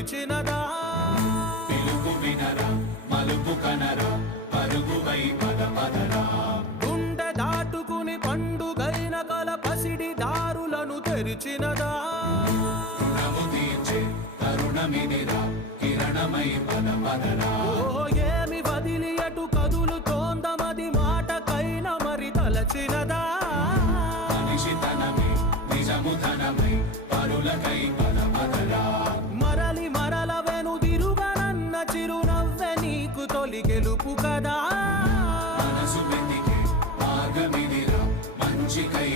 పిలిచినదా పిలుపు వినరా మలుపు కనరా పరుగువై పద పదరా గుండె దాటుకుని పండుగైన కల పసిడి దారులను తెరిచినదా రుణము తీర్చే తరుణమిదిరా కిరణమై పద పదరా ఓ ఏమి వదిలి అటు కదులుతోందమది మాటకైన మరి తలచినదా మనిషితనమై నిజముతనమై పరులకై పద పదరా మరలి మరల వెనుదిరుగనన్న చిరునవ్వె నీకు తొలి గెలుపు కదా మనసు వెతికే మార్గమిదిరా మంచికై